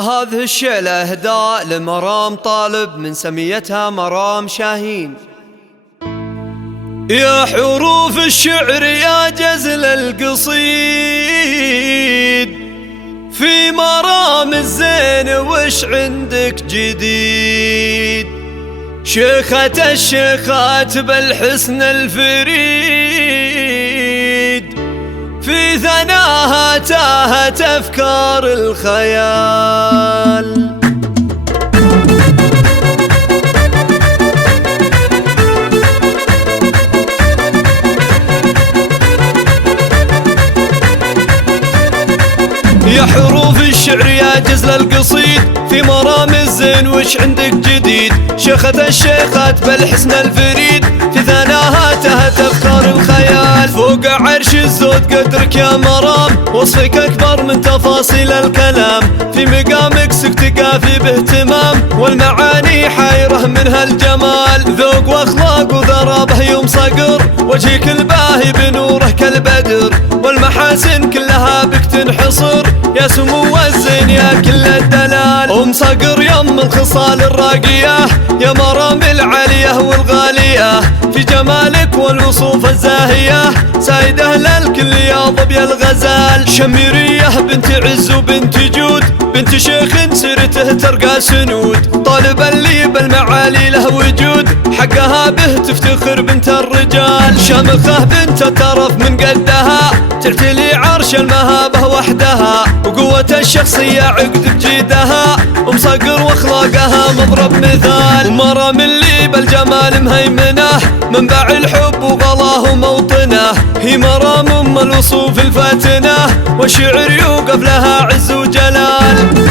هذه الشعلة إهداء لمرام طالب من سميتها مرام شاهين. يا حروف الشعر يا جزل القصيد، في مرام الزين وش عندك جديد؟ شيخة الشيخات بالحسن الفريد، في ثناها تاهت أفكار الخيال. يا حروف الشعر يا جزل القصيد، في مرام الزين وش عندك جديد؟ شيخة الشيخات بالحسن الفريد، في ثناها تهت أفكار الخيال. فوق عرش الزود قدرك يا مرام، وصفك أكبر من تفاصيل الكلام. في مقامك سكت كافي باهتمام، والمعاني حايرة منها الجمال. ذوق واخلاق وذرابه يوم صقر، وجهك الباهي بنوره كالبدر. والمحاسن كلها بك تنحصر، يا سمو الزين يا كل الدلال. أم صقر يم الخصال الراقية، يا مرام العالية والغالية. في جمالك والوصوف الزاهية، سايدة للكل يا ظبي الغزال. شميرية بنت عز وبنت جود، بنت شيخ سيرته ترقى سنود. طالب اللي بالمعالي له وجود، حقها به تفتخر بنت الرجال. شامخة بنت الترف من قدها، تعتلي عرش المهابة وحدها. وقوة الشخصية عقد بجيدها، أم صقر واخلاقها مضرب مثال. ومرام اللي بالجمال مهيمنة، منبع الحب وغلاه موطنه. هي مرام أم الوصوف الفاتنة، والشعر يوقف لها عز وجلال.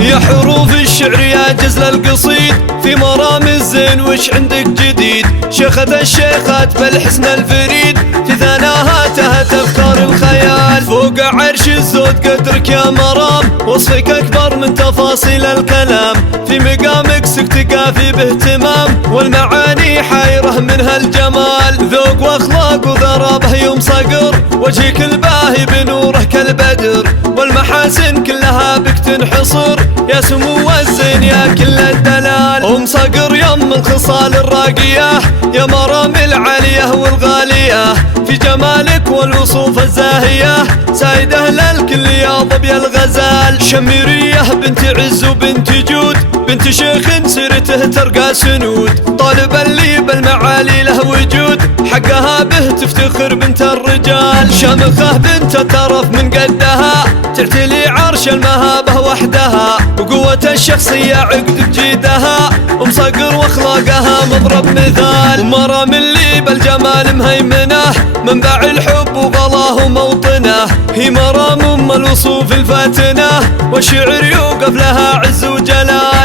يا حروف الشعر يا جزل القصيد، في مرام الزين وش عندك جديد؟ شيخة الشيخات بالحسن الفريد، في ثناها تهت أفكار الخيال. فوق عرش الزود قدرك يا مرام، وصفك أكبر من تفاصيل الكلام. في مقامك سكت كافي باهتمام، والمعاني حايرة منها الجمال. ذوق واخلاق وذرابه يوم صقر، وجهك الباهي بنوره كالبدر. والمحاسن كلها بك تنحصر، يا سمو الزين يا كل الدلال. أم صقر يم الخصال الراقية، يا مرام العالية والغالية. في جمالك والوصوف الزاهية، سايدة للكل يا ظبي الغزال. شميرية بنت عز وبنت جود، بنت شيخ سيرته ترقى سنود. طالب اللي بالمعالي له وجود، حقها به تفتخر بنت الرجال. شامخة بنت الترف من قدها، تعتلي عرش المهابة وحدها. وقوة الشخصية عقد بجيدها، أم صقر واخلاقها مضرب مثال. ومرام اللي بالجمال مهيمنة، منبع الحب وغلاه موطنه. هي مرام أم الوصوف الفاتنة، والشعر يوقف لها عز وجلال.